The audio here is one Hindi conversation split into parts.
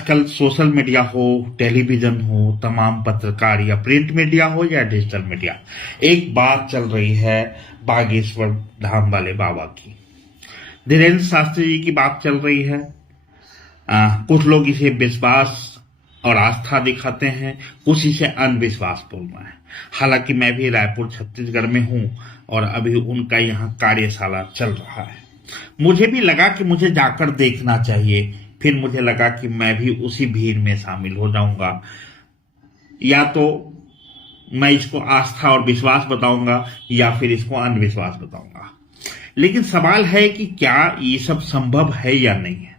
आजकल सोशल मीडिया हो, टेलीविजन हो, तमाम पत्रकार या प्रिंट मीडिया हो या डिजिटल मीडिया, एक बात चल रही है बागेश्वर धाम वाले बाबा की। धीरेन्द्र शास्त्री जी की बात चल रही है। कुछ लोग इसे विश्वास और आस्था दिखाते हैं, कुछ इसे अंधविश्वास बोल रहे हैं। हालांकि मैं भी रायपुर छत्तीसगढ़ में हूं और अभी उनका यहाँ कार्यशाला चल रहा है। मुझे भी लगा कि मुझे जाकर देखना चाहिए। फिर मुझे लगा कि मैं भी उसी भीड़ में शामिल हो जाऊंगा। या तो मैं इसको आस्था और विश्वास बताऊंगा या फिर इसको अंधविश्वास बताऊंगा। लेकिन सवाल है कि क्या ये सब संभव है या नहीं है।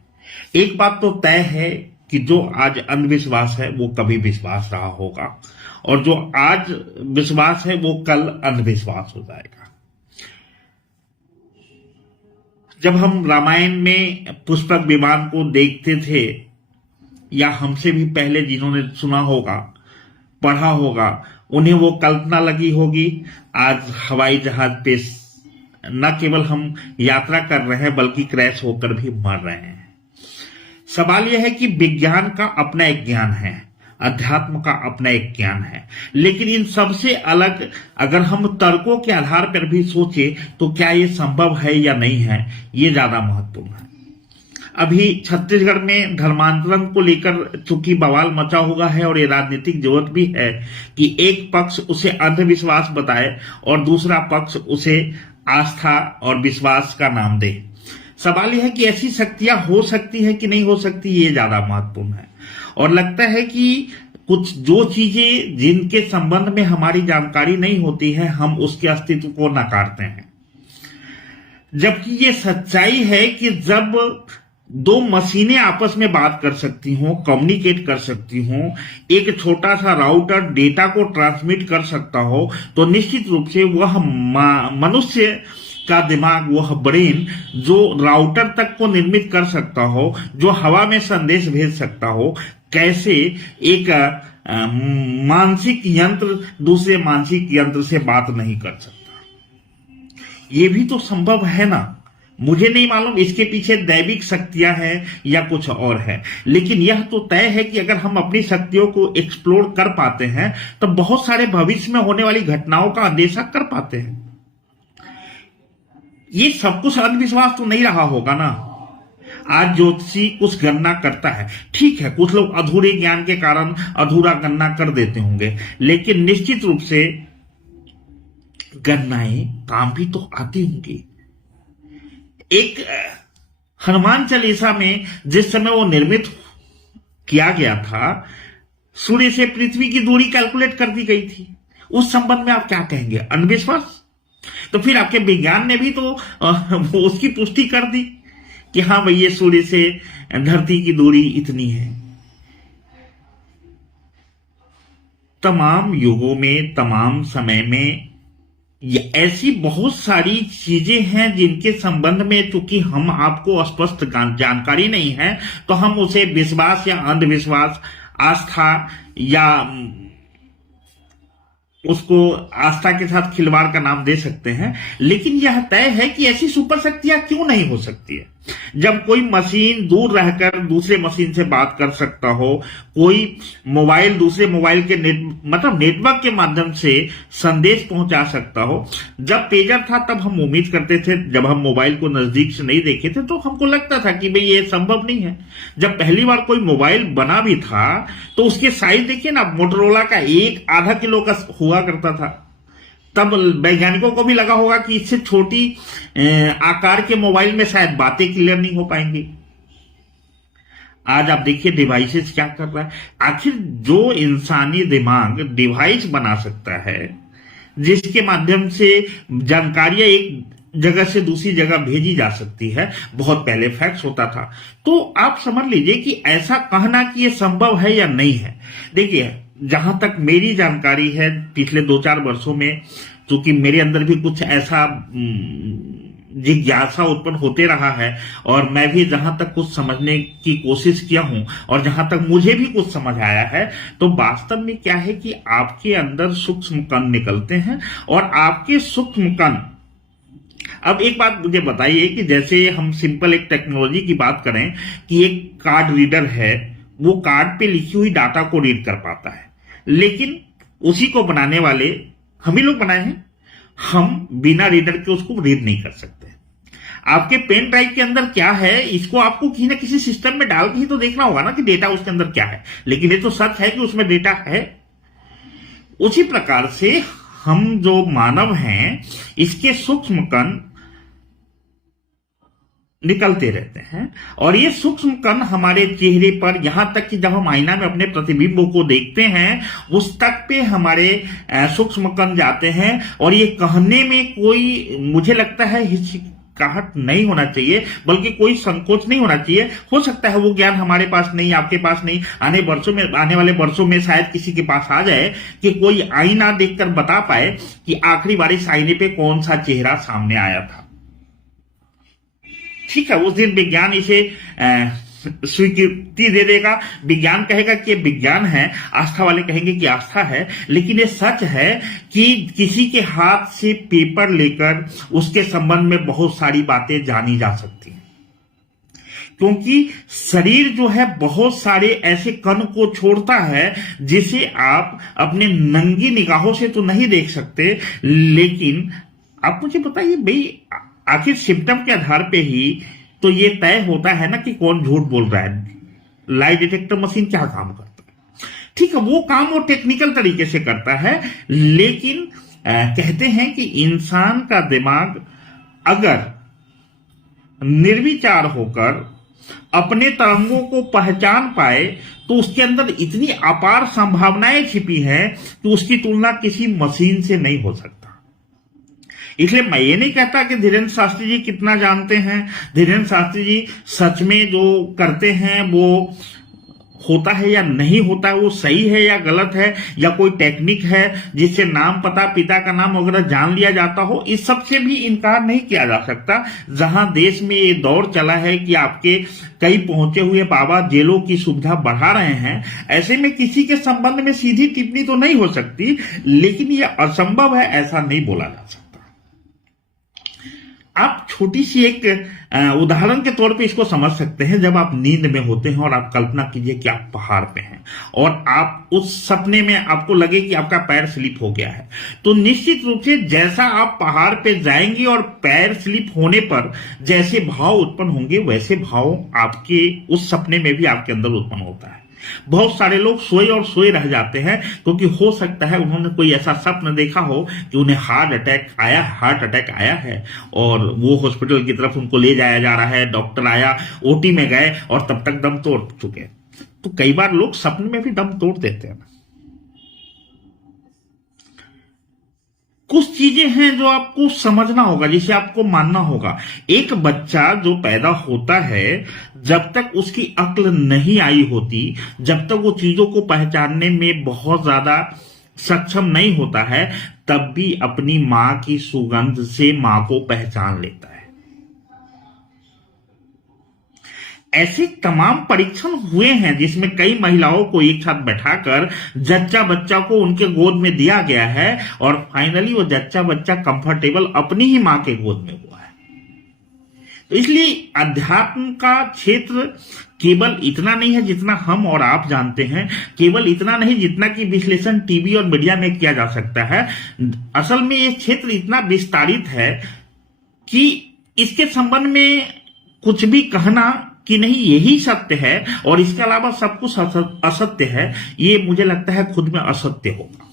एक बात तो तय है कि जो आज अंधविश्वास है वो कभी विश्वास रहा होगा, और जो आज विश्वास है वो कल अंधविश्वास हो जाएगा। जब हम रामायण में पुष्पक विमान को देखते थे, या हमसे भी पहले जिन्होंने सुना होगा, पढ़ा होगा, उन्हें वो कल्पना लगी होगी। आज हवाई जहाज पे न केवल हम यात्रा कर रहे हैं बल्कि क्रैश होकर भी मर रहे हैं। सवाल यह है कि विज्ञान का अपना एक ज्ञान है, अध्यात्म का अपना एक ज्ञान है, लेकिन इन सबसे अलग अगर हम तर्कों के आधार पर भी सोचे तो क्या ये संभव है या नहीं है, ये ज्यादा महत्वपूर्ण है। अभी छत्तीसगढ़ में धर्मांतरण को लेकर चूंकि बवाल मचा हुआ है और ये राजनीतिक जरूरत भी है कि एक पक्ष उसे अंधविश्वास बताए और दूसरा पक्ष उसे आस्था और विश्वास का नाम दे। सवाल यह है कि ऐसी शक्तियां हो सकती है कि नहीं हो सकती, ये ज्यादा महत्वपूर्ण है। और लगता है कि कुछ जो चीजें जिनके संबंध में हमारी जानकारी नहीं होती है, हम उसके अस्तित्व को नकारते हैं। जबकि ये सच्चाई है कि जब दो मशीनें आपस में बात कर सकती हों, कम्युनिकेट कर सकती हों, एक छोटा सा राउटर डेटा को ट्रांसमिट कर सकता हो, तो निश्चित रूप से वह मनुष्य का दिमाग, वह ब्रेन जो राउटर तक को निर्मित कर सकता हो, जो हवा में संदेश भेज सकता हो, कैसे एक मानसिक यंत्र दूसरे मानसिक यंत्र से बात नहीं कर सकता। ये भी तो संभव है ना। मुझे नहीं मालूम इसके पीछे दैविक शक्तियां हैं या कुछ और है, लेकिन यह तो तय है कि अगर हम अपनी शक्तियों को एक्सप्लोर कर पाते हैं तो बहुत सारे भविष्य में होने वाली घटनाओं का अंदेशा कर पाते हैं। ये सब कुछ अंधविश्वास तो नहीं रहा होगा ना। आज ज्योतिषी कुछ गणना करता है, ठीक है, कुछ लोग अधूरे ज्ञान के कारण अधूरा गणना कर देते होंगे, लेकिन निश्चित रूप से गणनाएं काम भी तो आती होंगी। एक हनुमान चालीसा में जिस समय वो निर्मित किया गया था, सूर्य से पृथ्वी की दूरी कैलकुलेट कर दी गई थी। उस संबंध में आप क्या कहेंगे, अंधविश्वास? तो फिर आपके विज्ञान ने भी तो उसकी पुष्टि कर दी कि हाँ भाई, ये सूर्य से धरती की दूरी इतनी है। तमाम युगों में, तमाम समय में ऐसी बहुत सारी चीजें हैं जिनके संबंध में चूंकि हम आपको स्पष्ट जानकारी नहीं है, तो हम उसे विश्वास या अंधविश्वास, आस्था या उसको आस्था के साथ खिलवाड़ का नाम दे सकते हैं। लेकिन यह तय है कि ऐसी सुपर शक्तियां क्यों नहीं हो सकती है। जब कोई मशीन दूर रहकर दूसरे मशीन से बात कर सकता हो, कोई मोबाइल दूसरे मोबाइल के नेटवर्क के माध्यम से संदेश पहुंचा सकता हो। जब पेजर था तब हम उम्मीद करते थे, जब हम मोबाइल को नजदीक से नहीं देखे थे तो हमको लगता था कि भाई ये संभव नहीं है। जब पहली बार कोई मोबाइल बना भी था तो उसके साइज देखिए ना, मोटरोला का 1-आधा किलो का हुआ करता था। तब वैज्ञानिकों को भी लगा होगा कि इससे छोटी आकार के मोबाइल में शायद बातें क्लियर नहीं हो पाएंगी। आज आप देखिए डिवाइसेस क्या कर रहा है। आखिर जो इंसानी दिमाग डिवाइस बना सकता है जिसके माध्यम से जानकारियां एक जगह से दूसरी जगह भेजी जा सकती है, बहुत पहले फैक्स होता था। तो आप समझ लीजिए कि ऐसा कहना कि यह संभव है या नहीं है। देखिए, जहां तक मेरी जानकारी है, पिछले 2-4 वर्षों में क्योंकि मेरे अंदर भी कुछ ऐसा जिज्ञासा उत्पन्न होते रहा है और मैं भी जहां तक कुछ समझने की कोशिश किया हूं और जहां तक मुझे भी कुछ समझ आया है, तो वास्तव में क्या है कि आपके अंदर सूक्ष्म कण निकलते हैं और आपके सूक्ष्म कण। अब एक बात मुझे बताइए कि जैसे हम सिंपल एक टेक्नोलॉजी की बात करें कि एक कार्ड रीडर है, वो कार्ड पे लिखी हुई डाटा को रीड कर पाता है, लेकिन उसी को बनाने वाले हम ही लोग बनाए हैं, हम बिना रीडर के उसको रीड नहीं कर सकते। आपके पेन ड्राइव के अंदर क्या है, इसको आपको किसी न किसी सिस्टम में डाल के ही तो देखना होगा ना कि डेटा उसके अंदर क्या है, लेकिन ये तो सच है कि उसमें डेटा है। उसी प्रकार से हम जो मानव हैं, इसके सूक्ष्म कण निकलते रहते हैं, और ये सूक्ष्म कण हमारे चेहरे पर, यहां तक कि जब हम आईना में अपने प्रतिबिंबों को देखते हैं, उस तक पे हमारे सूक्ष्म कण जाते हैं। और ये कहने में कोई, मुझे लगता है, हिचकिचाहट नहीं होना चाहिए, बल्कि कोई संकोच नहीं होना चाहिए। हो सकता है वो ज्ञान हमारे पास नहीं, आपके पास नहीं, आने वाले वर्षों में शायद किसी के पास आ जाए कि कोई आईना देखकर बता पाए कि आखिरी बार इस आईने पे कौन सा चेहरा सामने आया था। ठीक है, उस दिन विज्ञान इसे स्वीकृति दे देगा, विज्ञान कहेगा कि विज्ञान है, आस्था वाले कहेंगे कि आस्था है। लेकिन ये सच है कि किसी के हाथ से पेपर लेकर उसके संबंध में बहुत सारी बातें जानी जा सकती हैं, क्योंकि शरीर जो है बहुत सारे ऐसे कण को छोड़ता है जिसे आप अपने नंगी निगाहों से तो नहीं देख सकते। लेकिन आप मुझे बताइए भाई, आखिर सिम्टम के आधार पे ही तो ये तय होता है ना कि कौन झूठ बोल रहा है। लाई डिटेक्टर मशीन क्या काम करता है? ठीक है, वो काम वो टेक्निकल तरीके से करता है, लेकिन कहते हैं कि इंसान का दिमाग अगर निर्विचार होकर अपने तरंगों को पहचान पाए तो उसके अंदर इतनी अपार संभावनाएं छिपी हैं कि उसकी तुलना किसी मशीन से नहीं हो सकता। इसलिए मैं ये नहीं कहता कि धीरेन्द्र शास्त्री जी कितना जानते हैं। धीरेन्द्र शास्त्री जी सच में जो करते हैं वो होता है या नहीं होता है, वो सही है या गलत है, या कोई टेक्निक है जिससे नाम, पता, पिता का नाम वगैरह जान लिया जाता हो, इस सब से भी इनकार नहीं किया जा सकता। जहां देश में ये दौर चला है कि आपके कई पहुंचे हुए बाबा जेलों की सुविधा बढ़ा रहे हैं, ऐसे में किसी के संबंध में सीधी टिप्पणी तो नहीं हो सकती, लेकिन यह असंभव है ऐसा नहीं बोला जा सकता। आप छोटी सी एक उदाहरण के तौर पे इसको समझ सकते हैं। जब आप नींद में होते हैं और आप कल्पना कीजिए कि आप पहाड़ पे हैं और आप उस सपने में आपको लगे कि आपका पैर स्लिप हो गया है, तो निश्चित रूप से जैसा आप पहाड़ पे जाएंगे और पैर स्लिप होने पर जैसे भाव उत्पन्न होंगे, वैसे भाव आपके उस सपने में भी आपके अंदर उत्पन्न होता है। बहुत सारे लोग सोए और सोए रह जाते हैं, क्योंकि हो सकता है उन्होंने कोई ऐसा सपना देखा हो कि उन्हें हार्ट अटैक आया है और वो हॉस्पिटल की तरफ उनको ले जाया जा रहा है, डॉक्टर आया, ओटी में गए और तब तक दम तोड़ चुके। तो कई बार लोग सपने में भी दम तोड़ देते हैं। कुछ चीजें हैं जो आपको समझना होगा, जिसे आपको मानना होगा। एक बच्चा जो पैदा होता है, जब तक उसकी अक्ल नहीं आई होती, जब तक वो चीजों को पहचानने में बहुत ज्यादा सक्षम नहीं होता है, तब भी अपनी मां की सुगंध से मां को पहचान लेता है। ऐसे तमाम परीक्षण हुए हैं जिसमें कई महिलाओं को एक साथ बैठाकर जच्चा बच्चा को उनके गोद में दिया गया है और फाइनली वो जच्चा बच्चा कंफर्टेबल अपनी ही मां के गोद में हुआ है। तो इसलिए अध्यात्म का क्षेत्र केवल इतना नहीं है जितना हम और आप जानते हैं, केवल इतना नहीं जितना कि विश्लेषण टीवी और मीडिया में किया जा सकता है। असल में ये क्षेत्र इतना विस्तारित है कि इसके संबंध में कुछ भी कहना कि नहीं यही सत्य है और इसके अलावा सब कुछ असत्य है, ये मुझे लगता है खुद में असत्य होगा।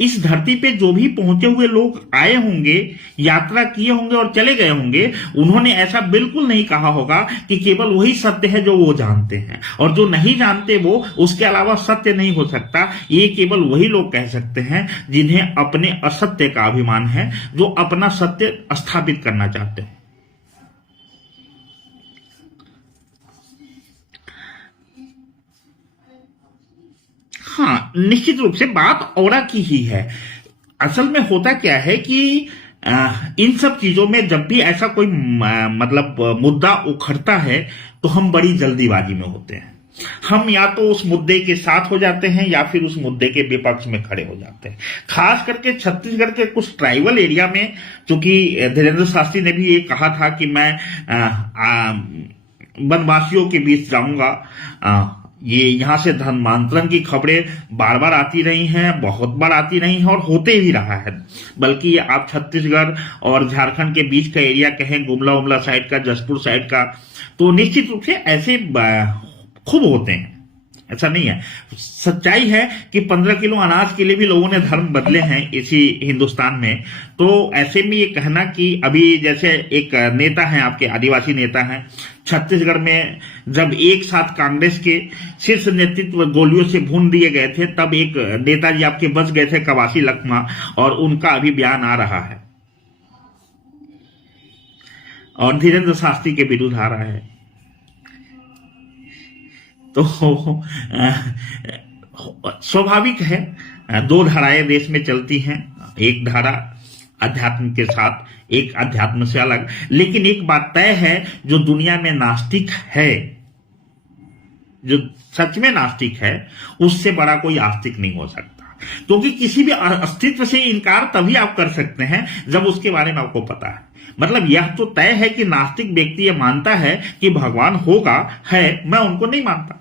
इस धरती पे जो भी पहुंचे हुए लोग आए होंगे, यात्रा किए होंगे और चले गए होंगे, उन्होंने ऐसा बिल्कुल नहीं कहा होगा कि केवल वही सत्य है जो वो जानते हैं और जो नहीं जानते वो उसके अलावा सत्य नहीं हो सकता। ये केवल वही लोग कह सकते हैं जिन्हें अपने असत्य का अभिमान है, जो अपना सत्य स्थापित करना चाहते हैं। हाँ, निश्चित रूप से बात औरा की ही है। असल में होता क्या है कि इन सब चीजों में जब भी ऐसा कोई मतलब मुद्दा उखड़ता है तो हम बड़ी जल्दीबाजी में होते हैं। हम या तो उस मुद्दे के साथ हो जाते हैं या फिर उस मुद्दे के विपक्ष में खड़े हो जाते हैं। खास करके छत्तीसगढ़ के कुछ ट्राइबल एरिया में, चूंकि धीरेन्द्र शास्त्री ने भी ये कहा था कि मैं वनवासियों के बीच जाऊंगा। ये यहां से धर्मांतरण की खबरें बार बार आती रही हैं, बहुत बार आती रही हैं और होते ही रहा है। बल्कि आप छत्तीसगढ़ और झारखंड के बीच का एरिया कहें, गुमला उमला साइड का, जसपुर साइड का, तो निश्चित रूप से ऐसे खूब होते हैं, ऐसा नहीं है। सच्चाई है कि 15 किलो अनाज के लिए भी लोगों ने धर्म बदले हैं इसी हिंदुस्तान में। तो ऐसे में ये कहना कि अभी जैसे एक नेता है, आपके आदिवासी नेता हैं छत्तीसगढ़ में, जब एक साथ कांग्रेस के शीर्ष नेतृत्व गोलियों से भून दिए गए थे, तब एक नेताजी आपके बच गए थे, कवासी लखमा, और उनका अभी बयान आ रहा है और धीरेन्द्र शास्त्री के विरुद्ध आ रहा है। तो स्वाभाविक है, दो धाराएं देश में चलती हैं, एक धारा अध्यात्म के साथ, एक अध्यात्म से अलग। लेकिन एक बात तय है, जो दुनिया में नास्तिक है, जो सच में नास्तिक है, उससे बड़ा कोई आस्तिक नहीं हो सकता। क्योंकि किसी भी अस्तित्व से इनकार तभी आप कर सकते हैं जब उसके बारे में आपको पता है। मतलब यह तो तय है कि नास्तिक व्यक्ति यह मानता है कि भगवान होगा, है, मैं उनको नहीं मानता।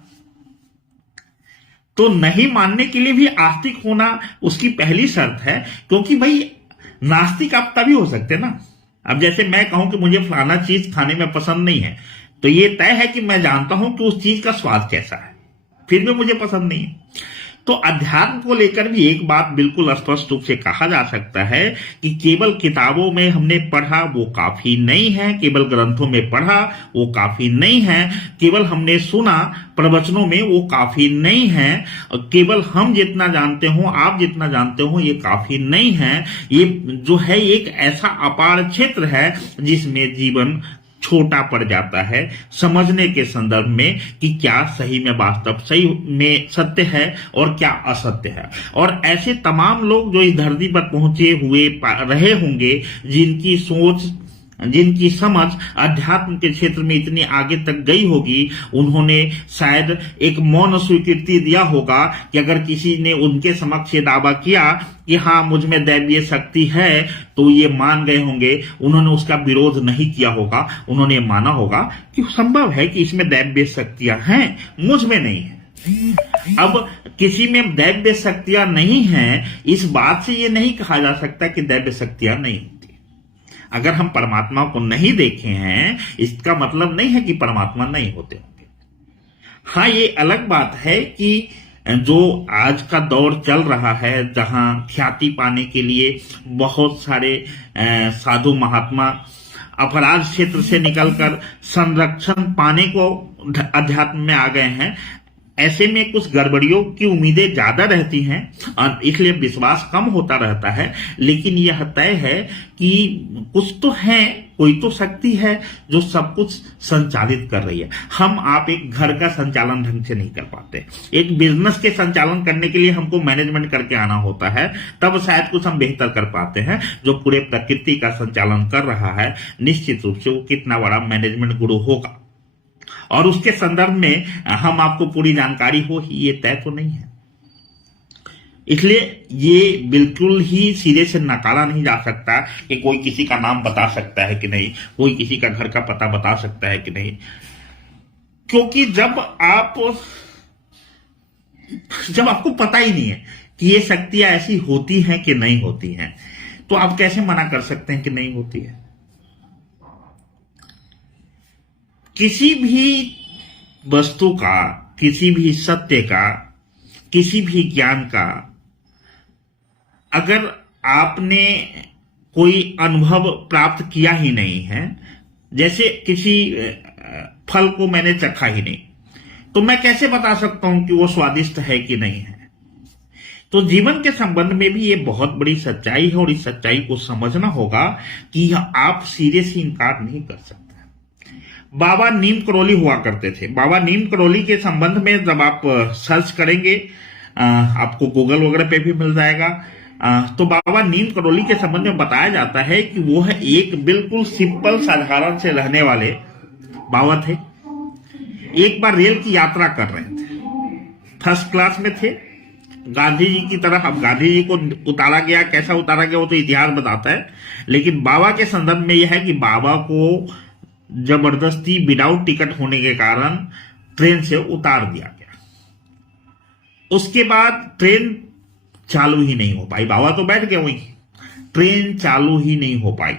तो नहीं मानने के लिए भी आस्तिक होना उसकी पहली शर्त है। क्योंकि भाई नास्तिक आप तभी हो सकते ना, अब जैसे मैं कहूं कि मुझे फलाना चीज खाने में पसंद नहीं है, तो ये तय है कि मैं जानता हूं कि उस चीज का स्वाद कैसा है, फिर भी मुझे पसंद नहीं है। तो अध्यात्म को लेकर भी एक बात बिल्कुल स्पष्ट रूप से कहा जा सकता है कि केवल किताबों में हमने पढ़ा वो काफी नहीं है, केवल ग्रंथों में पढ़ा वो काफी नहीं है, केवल हमने सुना प्रवचनों में वो काफी नहीं है, केवल हम जितना जानते हो, आप जितना जानते हो, ये काफी नहीं है। ये जो है एक ऐसा अपार क्षेत्र है जिसमें जीवन छोटा पड़ जाता है समझने के संदर्भ में कि क्या सही में वास्तव सही में सत्य है और क्या असत्य है। और ऐसे तमाम लोग जो इस धरती पर पहुंचे हुए रहे होंगे, जिनकी सोच, जिनकी समझ अध्यात्म के क्षेत्र में इतनी आगे तक गई होगी, उन्होंने शायद एक मौन स्वीकृति दिया होगा कि अगर किसी ने उनके समक्ष ये दावा किया कि हाँ मुझ में दैवीय शक्ति है, तो ये मान गए होंगे, उन्होंने उसका विरोध नहीं किया होगा, उन्होंने माना होगा कि संभव है कि इसमें दैवीय शक्तियां हैं, मुझ में नहीं है। अब किसी में दैवीय शक्तियां नहीं हैं, इस बात से ये नहीं कहा जा सकता कि दैवीय शक्तियां नहीं होती। अगर हम परमात्मा को नहीं देखे हैं, इसका मतलब नहीं है कि परमात्मा नहीं होते होंगे। हाँ, ये अलग बात है कि जो आज का दौर चल रहा है, जहां ख्याति पाने के लिए बहुत सारे साधु महात्मा अपराध क्षेत्र से निकलकर संरक्षण पाने को अध्यात्म में आ गए हैं, ऐसे में कुछ गड़बड़ियों की उम्मीदें ज्यादा रहती हैं और इसलिए विश्वास कम होता रहता है। लेकिन यह तय है कि कुछ तो है, कोई तो शक्ति है जो सब कुछ संचालित कर रही है। हम आप एक घर का संचालन ढंग से नहीं कर पाते, एक बिजनेस के संचालन करने के लिए हमको मैनेजमेंट करके आना होता है, तब शायद कुछ हम बेहतर कर पाते हैं। जो पूरे प्रकृति का संचालन कर रहा है, निश्चित रूप से वो कितना बड़ा मैनेजमेंट गुरु होगा और उसके संदर्भ में हम आपको पूरी जानकारी हो, ये तय तो नहीं है। इसलिए ये बिल्कुल ही सिरे से नकारा नहीं जा सकता कि कोई किसी का नाम बता सकता है कि नहीं, कोई किसी का घर का पता बता सकता है कि नहीं। क्योंकि जब आपको पता ही नहीं है कि ये शक्तियां ऐसी होती हैं कि नहीं होती हैं, तो आप कैसे मना कर सकते हैं कि नहीं होती है। किसी भी वस्तु का, किसी भी सत्य का, किसी भी ज्ञान का अगर आपने कोई अनुभव प्राप्त किया ही नहीं है, जैसे किसी फल को मैंने चखा ही नहीं, तो मैं कैसे बता सकता हूं कि वो स्वादिष्ट है कि नहीं है। तो जीवन के संबंध में भी ये बहुत बड़ी सच्चाई है और इस सच्चाई को समझना होगा कि आप सिरे से इनकार नहीं कर सकते। बाबा नीम करोली हुआ करते थे। बाबा नीम करोली के संबंध में जब आप सर्च करेंगे, आपको गूगल वगैरह पे भी मिल जाएगा, तो बाबा नीम करोली के संबंध में बताया जाता है कि वो है एक बिल्कुल सिंपल साधारण से रहने वाले बाबा थे। एक बार रेल की यात्रा कर रहे थे, फर्स्ट क्लास में थे, गांधी जी की तरह। अब गांधी जी को उतारा गया, कैसा उतारा गया वो तो इतिहास बताता है, लेकिन बाबा के संदर्भ में यह है कि बाबा को जबरदस्ती विदाउट टिकट होने के कारण ट्रेन से उतार दिया गया। उसके बाद ट्रेन चालू ही नहीं हो पाई। बाबा तो बैठ गए वहीं, ट्रेन चालू ही नहीं हो पाई।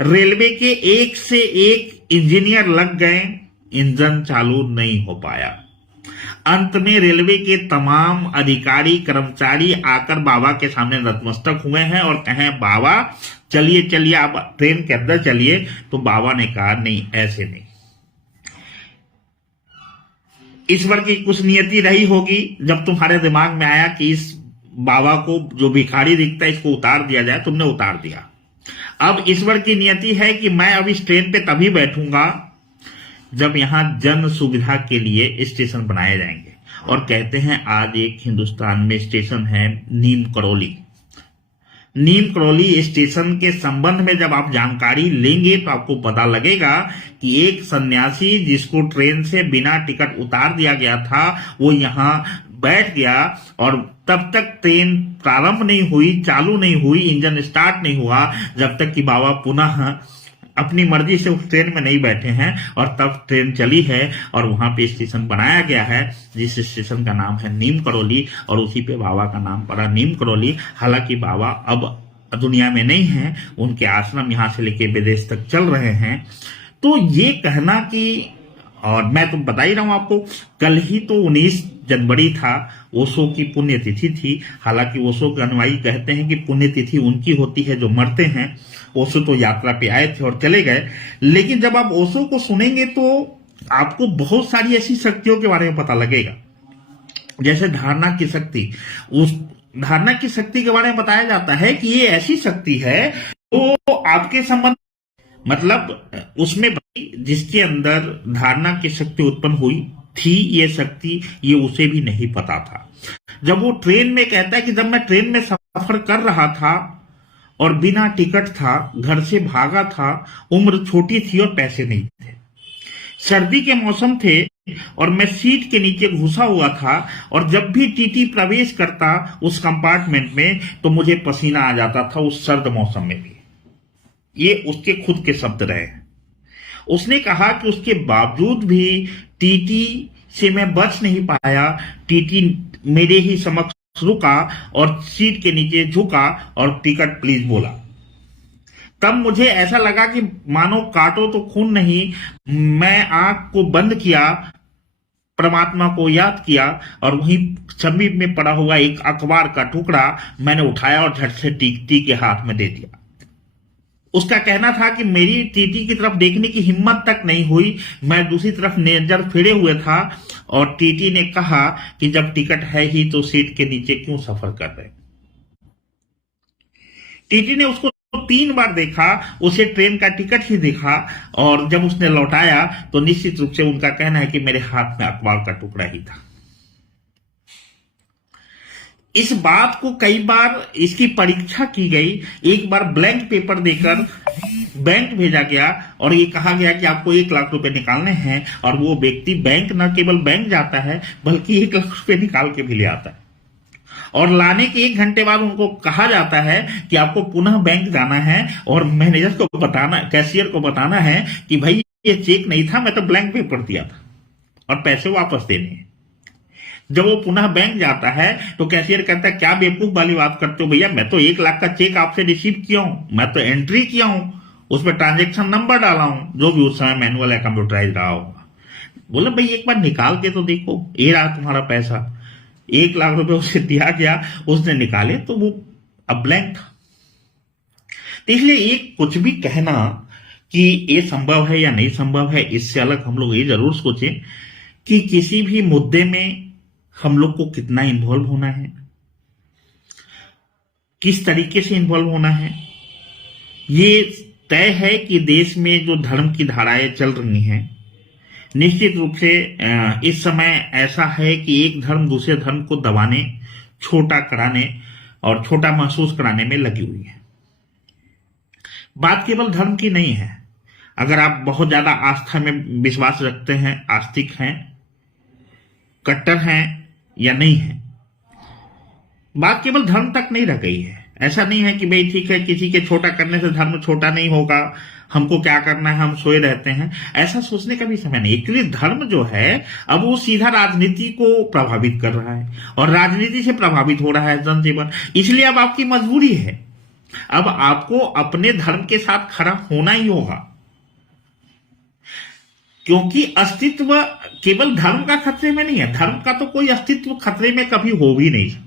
रेलवे के एक से एक इंजीनियर लग गए, इंजन चालू नहीं हो पाया। अंत में रेलवे के तमाम अधिकारी कर्मचारी आकर बाबा के सामने नतमस्तक हुए हैं और कहें बाबा चलिए चलिए आप ट्रेन के अंदर चलिए। तो बाबा ने कहा नहीं, ऐसे नहीं। ईश्वर की कुछ नियति रही होगी, जब तुम्हारे दिमाग में आया कि इस बाबा को जो भिखारी दिखता है इसको उतार दिया जाए, तुमने उतार दिया। अब ईश्वर की नियति है कि मैं अब इस ट्रेन पे तभी बैठूंगा जब यहां जन सुविधा के लिए स्टेशन बनाए जाएंगे। और कहते हैं आज एक हिंदुस्तान में स्टेशन है नीम करौली। नीम करौली स्टेशन के संबंध में जब आप जानकारी लेंगे तो आपको पता लगेगा कि एक सन्यासी जिसको ट्रेन से बिना टिकट उतार दिया गया था, वो यहां बैठ गया और तब तक ट्रेन प्रारंभ नहीं हुई, चालू नहीं हुई, इंजन स्टार्ट नहीं हुआ जब तक कि बाबा पुनः अपनी मर्जी से उस ट्रेन में नहीं बैठे हैं। और तब ट्रेन चली है और वहां पे स्टेशन बनाया गया है जिस स्टेशन का नाम है नीम करौली, और उसी पे बाबा का नाम पड़ा नीम करौली। हालांकि बाबा अब दुनिया में नहीं है, उनके आश्रम यहां से लेके विदेश तक चल रहे हैं। तो ये कहना कि, और मैं तो बता ही रहा हूं आपको, कल ही तो 19 जनवरी था, ओशो की पुण्यतिथि थी। हालांकि ओशो के अनुयायी कहते हैं कि पुण्यतिथि उनकी होती है जो मरते हैं। ओशो तो यात्रा पे आए थे और चले गए, लेकिन जब आप ओशो को सुनेंगे तो आपको बहुत सारी ऐसी शक्तियों के बारे में पता लगेगा। जैसे धारणा की शक्ति, उस धारणा की शक्ति के बारे में बताया जाता है कि ये ऐसी शक्ति है जो आपके संबंध, मतलब उसमें जिसके अंदर धारणा की शक्ति उत्पन्न हुई थी, ये शक्ति ये उसे भी नहीं पता था। जब वो ट्रेन में कहता है कि जब मैं ट्रेन में सफर कर रहा था और बिना टिकट था, घर से भागा था, उम्र छोटी थी और पैसे नहीं थे, सर्दी के मौसम थे और मैं सीट के नीचे घुसा हुआ था, और जब भी टीटी प्रवेश करता उस कंपार्टमेंट में तो मुझे पसीना आ जाता था उस सर्द मौसम में भी। ये उसके खुद के शब्द रहे। उसने कहा कि उसके बावजूद भी टीटी से मैं बच नहीं पाया। टीटी मेरे ही समक्ष रुका और सीट के नीचे झुका और टिकट प्लीज बोला। तब मुझे ऐसा लगा कि मानो काटो तो खून नहीं। मैं आंख को बंद किया, परमात्मा को याद किया और वहीं समीप में पड़ा हुआ एक अखबार का टुकड़ा मैंने उठाया और झट से टीटी के हाथ में दे दिया। उसका कहना था कि मेरी टीटी की तरफ देखने की हिम्मत तक नहीं हुई, मैं दूसरी तरफ नजर फेरे हुए था। और टीटी ने कहा कि जब टिकट है ही तो सीट के नीचे क्यों सफर कर रहे। टीटी ने उसको 3 बार देखा, उसे ट्रेन का टिकट ही दिखा, और जब उसने लौटाया तो निश्चित रूप से उनका कहना है कि मेरे हाथ में अखबार का टुकड़ा ही था। इस बात को कई बार इसकी परीक्षा की गई। एक बार ब्लैंक पेपर देकर बैंक भेजा गया और ये कहा गया कि आपको 1 लाख रुपए निकालने हैं, और वो व्यक्ति बैंक न केवल बैंक जाता है बल्कि 1 लाख रुपए निकाल के भी ले आता है। और लाने के 1 घंटे बाद उनको कहा जाता है कि आपको पुनः बैंक जाना है और मैनेजर को बताना, कैशियर को बताना है कि भाई ये चेक नहीं था, मैं तो ब्लैंक पेपर दिया था और पैसे वापस देने हैं। जब वो पुनः बैंक जाता है तो कैशियर कहता है क्या बेवकूफ वाली बात करते हो भैया, मैं तो 1 लाख का चेक आपसे रिसीव किया हूं, मैं तो एंट्री किया हूं, उसमें ट्रांजेक्शन नंबर डाला हूं, जो भी उस समय मैनुअल या कंप्यूटराइज रहा होगा। बोले भाई एक बार निकाल के तो देखो, ये रहा तुम्हारा पैसा। 1 लाख रुपए उसे दिया गया, उसने निकाले तो वो अब ब्लैंक था। तो इसलिए ये कुछ भी कहना कि ये संभव है या नहीं संभव है, इससे अलग हम लोग ये जरूर सोचें कि किसी भी मुद्दे में हम लोग को कितना इन्वॉल्व होना है, किस तरीके से इन्वॉल्व होना है। ये तय है कि देश में जो धर्म की धाराएं चल रही हैं, निश्चित रूप से इस समय ऐसा है कि एक धर्म दूसरे धर्म को दबाने, छोटा कराने और छोटा महसूस कराने में लगी हुई है। बात केवल धर्म की नहीं है। अगर आप बहुत ज्यादा आस्था में विश्वास रखते हैं, आस्तिक हैं, कट्टर हैं या नहीं है, बात केवल धर्म तक नहीं रह गई है। ऐसा नहीं है कि भाई ठीक है, किसी के छोटा करने से धर्म छोटा नहीं होगा, हमको क्या करना है, हम सोए रहते हैं, ऐसा सोचने का भी समय नहीं। एक्चुअली धर्म जो है अब वो सीधा राजनीति को प्रभावित कर रहा है और राजनीति से प्रभावित हो रहा है जनजीवन। इसलिए अब आपकी मजबूरी है, अब आपको अपने धर्म के साथ खड़ा होना ही होगा, क्योंकि अस्तित्व केवल धर्म का खतरे में नहीं है, धर्म का तो कोई अस्तित्व खतरे में कभी हो भी नहीं सकता।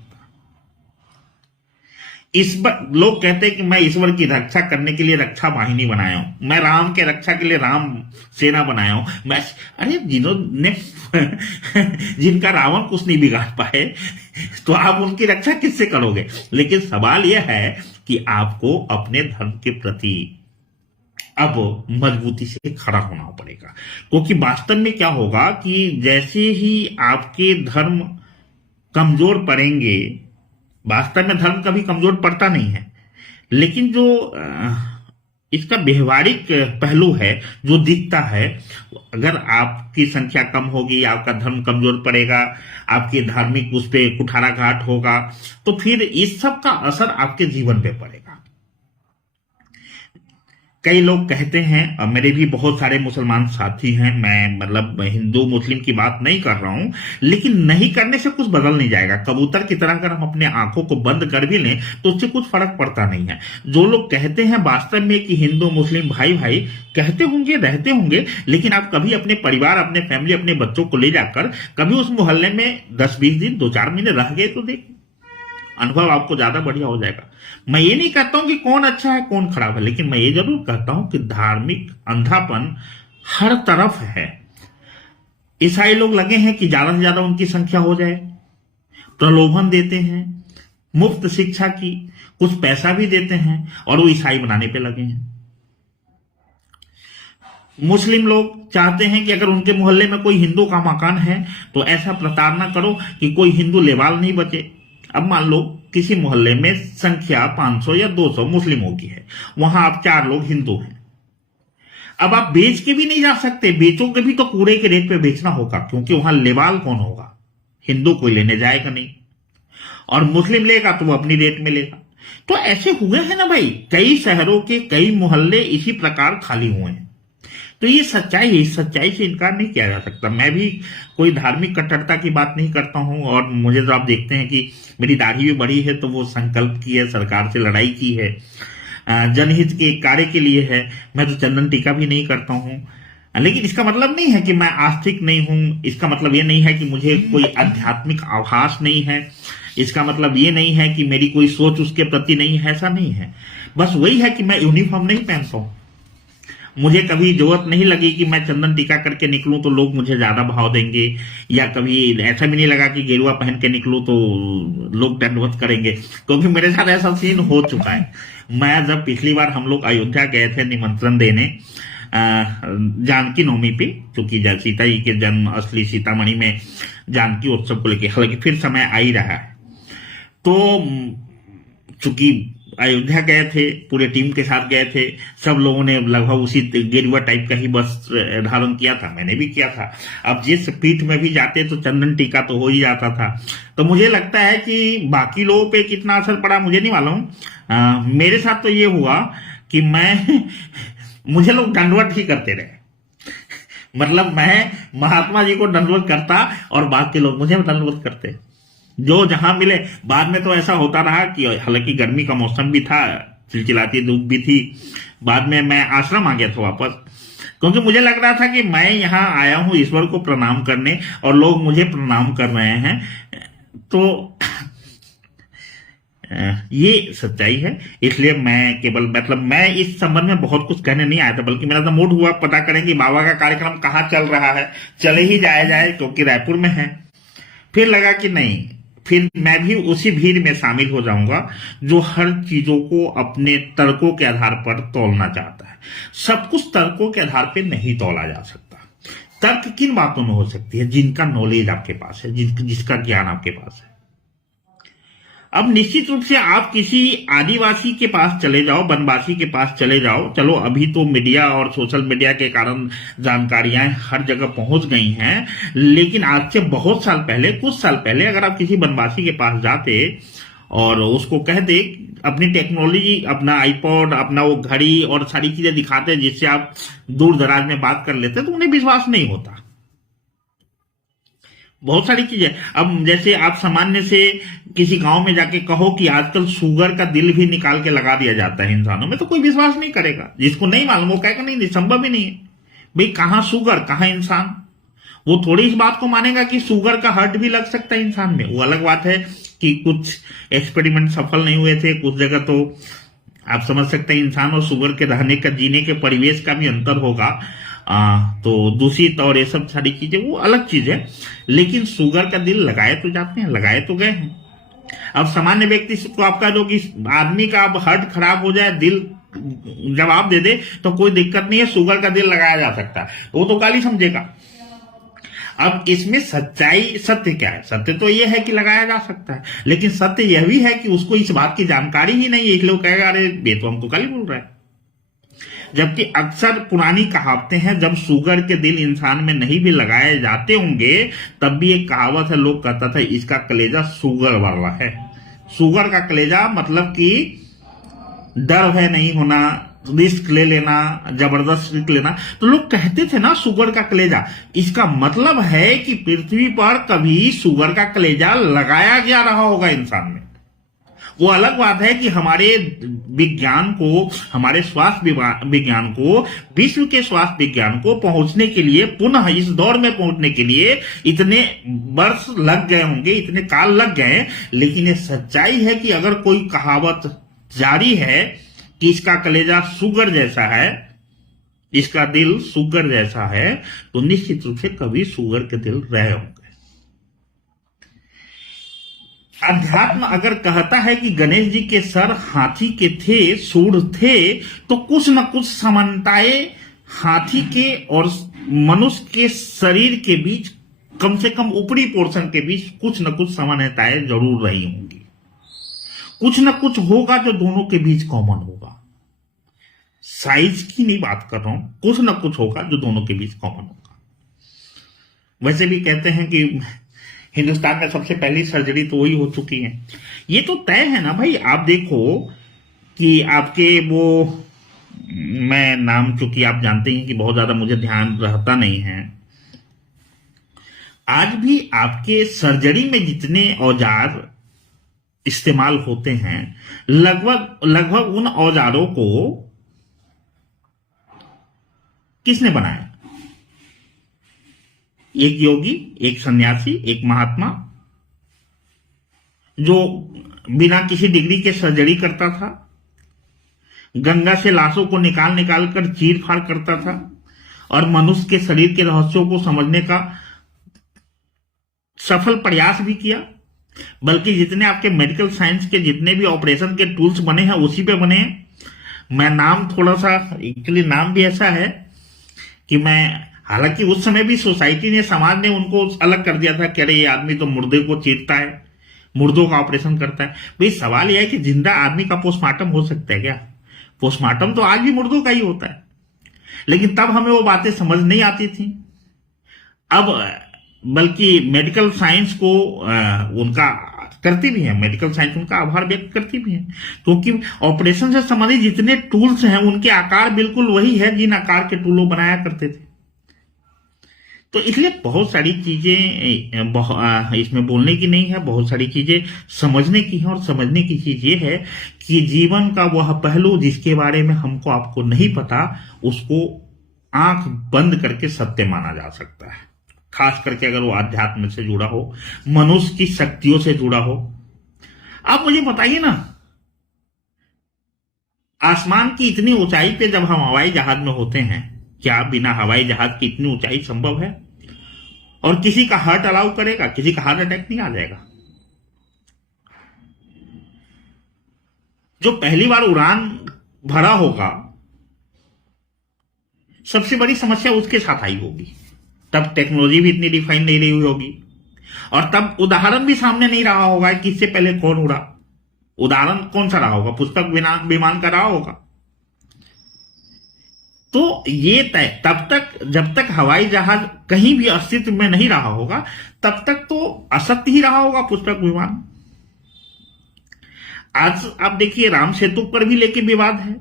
इस बार लोग कहते हैं कि मैं ईश्वर की रक्षा करने के लिए रक्षा वाहिनी बनाया हूं, मैं राम के रक्षा के लिए राम सेना बनाया हूं, मैं अरे जिन्होंने जिनका रावण कुछ नहीं बिगाड़ पाए तो आप उनकी रक्षा किससे करोगे। लेकिन सवाल यह है कि आपको अपने धर्म के प्रति अब मजबूती से खड़ा होना पड़ेगा, क्योंकि वास्तव में क्या होगा कि जैसे ही आपके धर्म कमजोर पड़ेंगे, वास्तव में धर्म कभी कमजोर पड़ता नहीं है, लेकिन जो इसका व्यवहारिक पहलू है जो दिखता है, अगर आपकी संख्या कम होगी, आपका धर्म कमजोर पड़ेगा, आपकी धार्मिक उस पर कुठाराघात होगा, तो फिर इस सब का असर आपके जीवन पे पड़ेगा। कई लोग कहते हैं, और मेरे भी बहुत सारे मुसलमान साथी हैं, मैं मतलब हिंदू मुस्लिम की बात नहीं कर रहा हूं, लेकिन नहीं करने से कुछ बदल नहीं जाएगा। कबूतर की तरह अगर हम अपने आंखों को बंद कर भी लें तो उससे कुछ फर्क पड़ता नहीं है। जो लोग कहते हैं वास्तव में कि हिंदू मुस्लिम भाई भाई कहते होंगे, रहते होंगे, लेकिन आप कभी अपने परिवार, अपने फैमिली, अपने बच्चों को ले जाकर कभी उस मोहल्ले में 10-20 दिन, 2-4 महीने रह गए तो देखिए, अनुभव आपको ज्यादा बढ़िया हो जाएगा। मैं ये नहीं कहता हूं कि कौन अच्छा है कौन खराब है, लेकिन मैं ये जरूर कहता हूं कि धार्मिक अंधापन हर तरफ है। ईसाई लोग लगे हैं कि ज्यादा से ज्यादा उनकी संख्या हो जाए, प्रलोभन देते हैं, मुफ्त शिक्षा की, कुछ पैसा भी देते हैं और वो ईसाई बनाने पे लगे हैं। मुस्लिम लोग चाहते हैं कि अगर उनके मोहल्ले में कोई हिंदू का मकान है तो ऐसा प्रताड़ना करो कि कोई हिंदू लेवाल नहीं बचे। अब मान लो किसी मोहल्ले में संख्या 500 या 200 मुस्लिमों की है, वहां आप 4 लोग हिंदू हैं, अब आप बेच के भी नहीं जा सकते, बेचोगे भी तो कूड़े के रेट पे बेचना होगा, क्योंकि वहां लेवाल कौन होगा, हिंदू कोई लेने जाएगा नहीं, और मुस्लिम लेगा तो वो अपनी रेट में लेगा। तो ऐसे हुए हैं ना भाई, कई शहरों के कई मोहल्ले इसी प्रकार खाली हुए हैं। तो ये सच्चाई है, इस सच्चाई से इनकार नहीं किया जा सकता। मैं भी कोई धार्मिक कट्टरता की बात नहीं करता हूं, और मुझे तो आप देखते हैं कि मेरी दाढ़ी भी बड़ी है तो वो संकल्प की है, सरकार से लड़ाई की है, जनहित के कार्य के लिए है। मैं तो चंदन टीका भी नहीं करता हूं, लेकिन इसका मतलब नहीं है कि मैं आस्तिक नहीं हूं, इसका मतलब ये नहीं है कि मुझे कोई आध्यात्मिक आभास नहीं है, इसका मतलब ये नहीं है कि मेरी कोई सोच उसके प्रति नहीं है, ऐसा नहीं है। बस वही है कि मैं यूनिफॉर्म नहीं पहनता हूं, मुझे कभी जरूरत नहीं लगी कि मैं चंदन टीका करके निकलूं तो लोग मुझे ज्यादा भाव देंगे, या कभी ऐसा भी नहीं लगा कि गेरुआ पहन के निकलूं तो लोग दंडवत करेंगे, क्योंकि मेरे साथ ऐसा सीन हो चुका है। मैं जब पिछली बार हम लोग अयोध्या गए थे निमंत्रण देने जानकी नवमी पे, क्योंकि सीता जी के जन्म असली सीतामढ़ी में जानकी उत्सव को लेकर, हालांकि फिर समय आ ही रहा है, तो चूंकि अयोध्या गए थे, पूरे टीम के साथ गए थे, सब लोगों ने लगभग उसी गेरुआ टाइप का ही वस्त्र धारण किया था, मैंने भी किया था। अब जिस पीठ में भी जाते तो चंदन टीका तो हो ही जाता था। तो मुझे लगता है कि बाकी लोगों पे कितना असर पड़ा मुझे नहीं मालूम, मेरे साथ तो ये हुआ कि मुझे लोग दंडवत ही करते रहे। मतलब मैं महात्मा जी को दंडवत करता और बाकी लोग मुझे दंडवत करते, जो जहां मिले। बाद में तो ऐसा होता रहा कि हालांकि गर्मी का मौसम भी था, चिलचिलाती धूप भी थी, बाद में मैं आश्रम आ गया था वापस, क्योंकि मुझे लग रहा था कि मैं यहाँ आया हूं ईश्वर को प्रणाम करने और लोग मुझे प्रणाम कर रहे हैं। तो ये सच्चाई है। इसलिए मैं केवल मतलब मैं इस संबंध में बहुत कुछ कहने नहीं आया था, बल्कि मेरा तो मूड हुआ पता करें कि बाबा का कार्यक्रम कहाँ चल रहा है, चले ही जाया जाए, क्योंकि रायपुर में है। फिर लगा कि नहीं, फिर मैं भी उसी भीड़ में शामिल हो जाऊंगा जो हर चीजों को अपने तर्कों के आधार पर तौलना चाहता है। सब कुछ तर्कों के आधार पर नहीं तौला जा सकता। तर्क किन बातों में हो सकती है? जिनका नॉलेज आपके पास है, जिसका ज्ञान आपके पास है। अब निश्चित रूप से आप किसी आदिवासी के पास चले जाओ, वनवासी के पास चले जाओ, चलो अभी तो मीडिया और सोशल मीडिया के कारण जानकारियां हर जगह पहुंच गई हैं, लेकिन आज से बहुत साल पहले, कुछ साल पहले अगर आप किसी वनवासी के पास जाते और उसको कह दे अपनी टेक्नोलॉजी, अपना आईपॉड, अपना वो घड़ी और सारी चीजें दिखाते हैं जिससे आप दूर दराज में बात कर लेते हैं, तो उन्हें विश्वास नहीं होता। बहुत सारी चीजें। अब जैसे आप सामान्य से किसी गांव में जाके कहो कि आजकल शुगर का दिल भी निकाल के लगा दिया जाता है इंसानों में, तो कोई विश्वास नहीं करेगा। जिसको नहीं मालूम वो कहेगा नहीं, संभव ही नहीं है भाई, कहां शुगर कहां इंसान। वो थोड़ी इस बात को मानेगा कि शुगर का हार्ट भी लग सकता है इंसान में। वो अलग बात है कि कुछ एक्सपेरिमेंट सफल नहीं हुए थे, कुछ जगह तो आप समझ सकते हैं इंसान और शुगर के रहने का, जीने के परिवेश का भी अंतर होगा। तो दूषित और ये सब सारी चीजें वो अलग चीज है, लेकिन शुगर का दिल लगाए तो जाते हैं, लगाए तो गए हैं। अब सामान्य व्यक्ति को आप कह दो कि आदमी का अब हार्ट खराब हो जाए, दिल जवाब दे दे तो कोई दिक्कत नहीं है, शुगर का दिल लगाया जा सकता है, वो तो गाली समझेगा। अब इसमें सच्चाई, सत्य क्या है? सत्य तो यह है कि लगाया जा सकता है, लेकिन सत्य यह भी है कि उसको इस बात की जानकारी ही नहीं है, इसलिए वो कहेगा अरे ये तो हमको गाली बोल रहा है। जबकि अक्सर पुरानी कहावतें हैं, जब शुगर के दिल इंसान में नहीं भी लगाए जाते होंगे तब भी एक कहावत है, लोग कहता था इसका कलेजा शुगर वाला है। शुगर का कलेजा मतलब कि डर है नहीं होना, रिस्क ले लेना, जबरदस्त रिस्क लेना। तो लोग कहते थे ना शुगर का कलेजा, इसका मतलब है कि पृथ्वी पर कभी शुगर का कलेजा लगाया जा रहा होगा इंसान में। वो अलग बात है कि हमारे विज्ञान को, हमारे स्वास्थ्य विज्ञान को, विश्व के स्वास्थ्य विज्ञान को पहुंचने के लिए, पुनः इस दौर में पहुंचने के लिए इतने वर्ष लग गए होंगे, इतने काल लग गए। लेकिन ये सच्चाई है कि अगर कोई कहावत जारी है कि इसका कलेजा शुगर जैसा है, इसका दिल शुगर जैसा है, तो निश्चित रूप से कभी शुगर के दिल रहे होंगे। अध्यात्म अगर कहता है कि गणेश जी के सर हाथी के थे, सूढ़ थे, तो कुछ न कुछ समानताएं हाथी के और मनुष्य के शरीर के बीच, कम से कम ऊपरी पोर्शन के बीच कुछ न कुछ समानताएं जरूर रही होंगी। कुछ न कुछ होगा जो दोनों के बीच कॉमन होगा। साइज की नहीं बात कर रहा हूं, कुछ न कुछ होगा जो दोनों के बीच कॉमन होगा। वैसे भी कहते हैं कि हिंदुस्तान में सबसे पहली सर्जरी तो वही हो चुकी है। ये तो तय है ना भाई। आप देखो कि आपके वो, मैं नाम चूंकि आप जानते हैं कि बहुत ज्यादा मुझे ध्यान रहता नहीं है, आज भी आपके सर्जरी में जितने औजार इस्तेमाल होते हैं, लगभग उन औजारों को किसने बनाया? एक योगी, एक सन्यासी, एक महात्मा, जो बिना किसी डिग्री के सर्जरी करता था, गंगा से लाशों को निकाल निकाल कर चीर फाड़ करता था, और मनुष्य के शरीर के रहस्यों को समझने का सफल प्रयास भी किया। बल्कि जितने आपके मेडिकल साइंस के जितने भी ऑपरेशन के टूल्स बने हैं उसी पे बने हैं। मैं नाम थोड़ा सा, एक्चुअली नाम भी ऐसा है कि मैं, हालांकि उस समय भी सोसाइटी ने, समाज ने उनको अलग कर दिया था कि अरे ये आदमी तो मुर्दे को चीरता है, मुर्दों का ऑपरेशन करता है। भाई सवाल यह है कि जिंदा आदमी का पोस्टमार्टम हो सकता है क्या? पोस्टमार्टम तो आज भी मुर्दों का ही होता है, लेकिन तब हमें वो बातें समझ नहीं आती थी। अब बल्कि मेडिकल साइंस को उनका करती भी है, मेडिकल साइंस उनका आभार व्यक्त करती भी है, क्योंकि ऑपरेशन से संबंधित जितने टूल्स हैं उनके आकार बिल्कुल वही है जिन आकार के टूल बनाया करते थे। तो इसलिए बहुत सारी चीजें इसमें बोलने की नहीं है, बहुत सारी चीजें समझने की है। और समझने की चीज ये है कि जीवन का वह पहलू जिसके बारे में हमको आपको नहीं पता, उसको आंख बंद करके सत्य माना जा सकता है, खास करके अगर वो आध्यात्म से जुड़ा हो, मनुष्य की शक्तियों से जुड़ा हो। आप मुझे बताइए ना, आसमान की इतनी ऊंचाई पे जब हम हवाई जहाज में होते हैं, क्या बिना हवाई जहाज की इतनी ऊंचाई संभव है? और किसी का हार्ट अलाउ करेगा? किसी का हार्ट अटैक नहीं आ जाएगा? जो पहली बार उड़ान भरा होगा, सबसे बड़ी समस्या उसके साथ आई होगी। तब टेक्नोलॉजी भी इतनी डिफाइन नहीं रही हुई होगी, और तब उदाहरण भी सामने नहीं रहा होगा कि इससे पहले कौन उड़ा। उदाहरण कौन सा रहा होगा? पुष्पक विमान का रहा होगा। तो ये तय, तब तक जब तक हवाई जहाज कहीं भी अस्तित्व में नहीं रहा होगा, तब तक तो असत्य ही रहा होगा पुष्पक विमान। आज आप देखिए राम सेतु पर भी लेके विवाद है,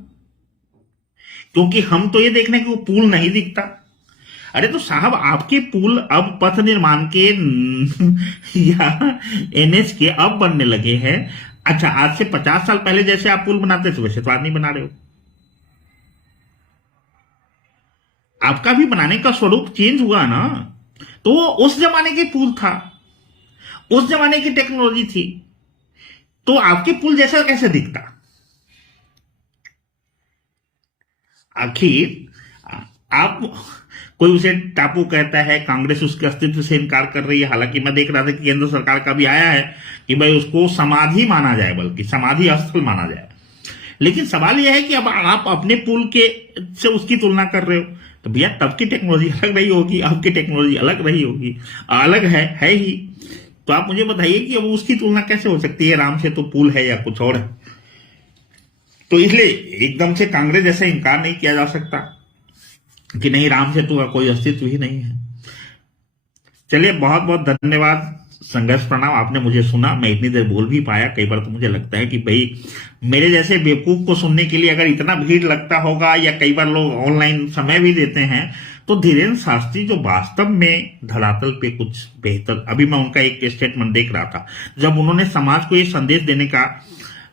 क्योंकि हम तो ये देख रहे हैं कि वो पुल नहीं दिखता। अरे तो साहब, आपके पुल अब पथ निर्माण के या एनएच के अब बनने लगे हैं। अच्छा, आज से 50 साल पहले जैसे आप पुल बनाते थे वैसे तो आज नहीं बना रहे हो। आपका भी बनाने का स्वरूप चेंज हुआ ना। तो वो उस जमाने के पुल था, उस जमाने की टेक्नोलॉजी थी, तो आपके पुल जैसा कैसे दिखता? आखिर आप, कोई उसे टापू कहता है, कांग्रेस उसके अस्तित्व से इनकार कर रही है। हालांकि मैं देख रहा था कि केंद्र सरकार का भी आया है कि भाई उसको समाधि माना जाए, बल्कि समाधि स्थल माना जाए। लेकिन सवाल यह है कि अब आप अपने पुल के से उसकी तुलना कर रहे हो, तो भैया तब की टेक्नोलॉजी अलग रही होगी, अब की टेक्नोलॉजी अलग रही होगी, अलग है ही। तो आप मुझे बताइए कि अब उसकी तुलना कैसे हो सकती है? राम सेतु पुल है या कुछ और है? तो इसलिए एकदम से कांग्रेस जैसा इनकार नहीं किया जा सकता कि नहीं, राम सेतु का कोई अस्तित्व ही नहीं है। चलिए, बहुत बहुत धन्यवाद, संघर्ष प्रणाम, आपने मुझे सुना। मैं इतनी देर बोल भी पाया। कई बार तो मुझे लगता है कि भाई मेरे जैसे बेवकूफ को सुनने के लिए अगर इतना भीड़ लगता होगा, या कई बार लोग ऑनलाइन समय भी देते हैं, तो धीरेन्द्र शास्त्री जो वास्तव में धरातल पे कुछ बेहतर, अभी मैं उनका एक स्टेटमेंट देख रहा था जब उन्होंने समाज को ये संदेश देने का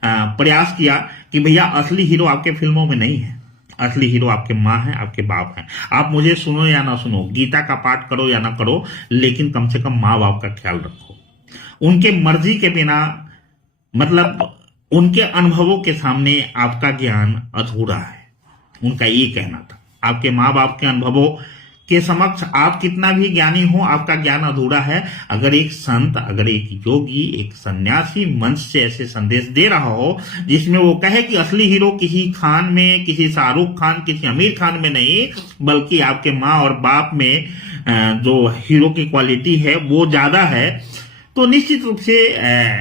प्रयास किया कि भैया असली हीरो आपके फिल्मों में नहीं है, असली हीरो आपके माँ है, आपके बाप है। आप मुझे सुनो या ना सुनो, गीता का पाठ करो या ना करो, लेकिन कम से कम माँ बाप का ख्याल रखो। उनके मर्जी के बिना, मतलब उनके अनुभवों के सामने आपका ज्ञान अधूरा है, उनका ये कहना था। आपके माँ बाप के अनुभवों के समक्ष आप कितना भी ज्ञानी हो, आपका ज्ञान अधूरा है। अगर एक संत, अगर एक योगी, एक सन्यासी मंच से ऐसे संदेश दे रहा हो जिसमें वो कहे कि असली हीरो किसी खान में, किसी शाहरुख खान, किसी आमिर खान में नहीं, बल्कि आपके माँ और बाप में जो हीरो की क्वालिटी है वो ज्यादा है, तो निश्चित रूप से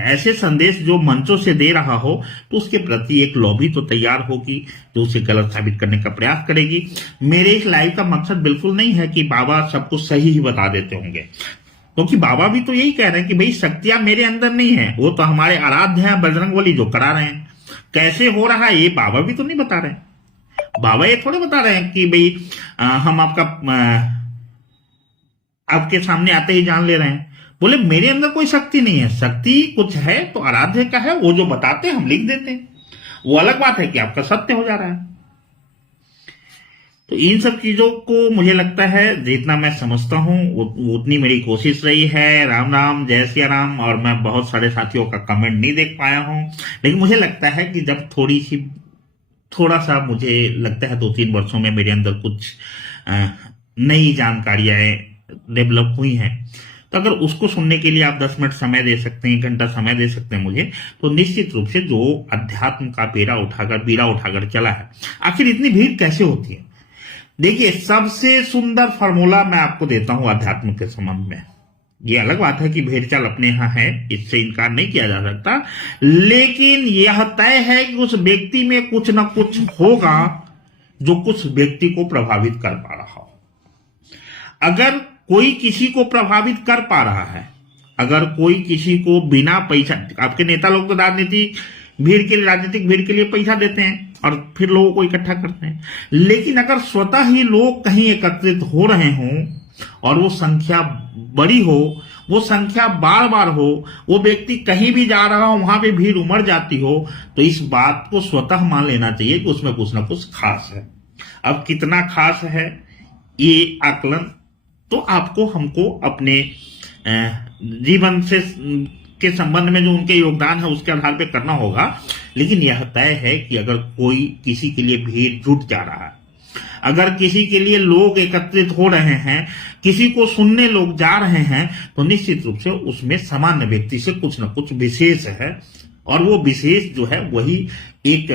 ऐसे संदेश जो मंचों से दे रहा हो तो उसके प्रति एक लॉबी तो तैयार होगी जो उसे गलत साबित करने का प्रयास करेगी। मेरे इस लाइव का मकसद बिल्कुल नहीं है कि बाबा सब कुछ सही ही बता देते होंगे, क्योंकि बाबा भी तो यही कह रहे हैं कि भाई शक्तियां मेरे अंदर नहीं है, वो तो हमारे आराध्य हैं बजरंगबली जो करा रहे हैं। कैसे हो रहा है ये बाबा भी तो नहीं बता रहे हैं। बाबा ये थोड़े बता रहे हैं कि भाई हम आपके सामने आते ही जान ले रहे हैं। बोले मेरे अंदर कोई शक्ति नहीं है, शक्ति कुछ है तो आराध्य का है, वो जो बताते हैं हम लिख देते हैं। वो अलग बात है कि आपका सत्य हो जा रहा है। तो इन सब चीजों को मुझे लगता है जितना मैं समझता हूं उतनी मेरी कोशिश रही है। राम राम, जय सिया राम। और मैं बहुत सारे साथियों का कमेंट नहीं देख पाया हूं, लेकिन मुझे लगता है कि जब थोड़ा सा मुझे लगता है 2-3 वर्षों में मेरे अंदर कुछ नई जानकारियां डेवलप हुई हैं, तो अगर उसको सुनने के लिए आप 10 मिनट समय दे सकते हैं, 1 घंटा समय दे सकते हैं मुझे, तो निश्चित रूप से जो अध्यात्म का बीड़ा उठाकर चला है, आखिर इतनी भीड़ कैसे होती है? देखिए, सबसे सुंदर फॉर्मूला मैं आपको देता हूं अध्यात्म के संबंध में। ये अलग बात है कि भेड़ चाल अपने यहां है, इससे इनकार नहीं किया जा सकता, लेकिन यह तय है कि उस व्यक्ति में कुछ ना कुछ होगा जो कुछ व्यक्ति को प्रभावित कर पा रहा हो। अगर कोई किसी को प्रभावित कर पा रहा है, अगर कोई किसी को बिना पैसा, आपके नेता लोग तो राजनीतिक भीड़ के लिए पैसा देते हैं और फिर लोगों को इकट्ठा करते हैं, लेकिन अगर स्वतः ही लोग कहीं एकत्रित हो रहे हों और वो संख्या बड़ी हो, वो संख्या बार बार हो, वो व्यक्ति कहीं भी जा रहा हो वहां पे भीड़ उमड़ जाती हो, तो इस बात को स्वतः मान लेना चाहिए कि उसमें कुछ ना कुछ खास है। अब कितना खास है ये आकलन तो आपको हमको अपने जीवन से के संबंध में जो उनके योगदान है उसके आधार पे करना होगा। लेकिन यह तय है कि अगर कोई किसी के लिए भीड़ जुट जा रहा है, अगर किसी के लिए लोग एकत्रित हो रहे हैं, किसी को सुनने लोग जा रहे हैं, तो निश्चित रूप से उसमें सामान्य व्यक्ति से कुछ न कुछ विशेष है, और वो विशेष जो है वही एक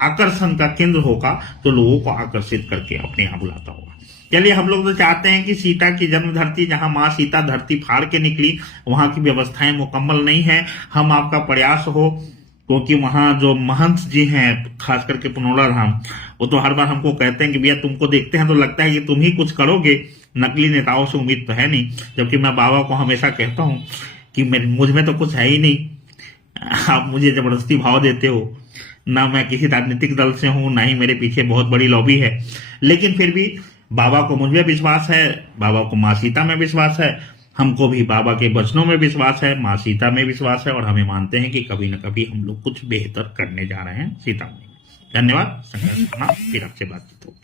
आकर्षण का केंद्र होगा जो लोगों को आकर्षित करके अपने यहां बुलाता होगा। चलिए, हम लोग तो चाहते हैं कि सीता की जन्म धरती, जहां मां सीता धरती फाड़ के निकली, वहां की व्यवस्थाएं मुकम्मल नहीं है। हम आपका प्रयास हो, क्योंकि वहां जो महंत जी हैं, खास करके पुनौला धाम, वो तो हर बार हमको कहते हैं कि भैया तुमको देखते हैं तो लगता है कि तुम ही कुछ करोगे, नकली नेताओं से उम्मीद तो है नहीं। जबकि मैं बाबा को हमेशा कहता हूं कि मुझ में तो कुछ है ही नहीं, आप मुझे जबरदस्ती भाव देते हो। ना मैं किसी राजनीतिक दल से हूं, ना ही मेरे पीछे बहुत बड़ी लॉबी है, लेकिन फिर भी बाबा को मुझ में विश्वास है, बाबा को माँ सीता में विश्वास है, हमको भी बाबा के वचनों में विश्वास है, माँ सीता में विश्वास है, और हमें मानते हैं कि कभी न कभी हम लोग कुछ बेहतर करने जा रहे हैं सीता में। धन्यवाद। संघर्ष करना, फिर आपसे बातचीत हो।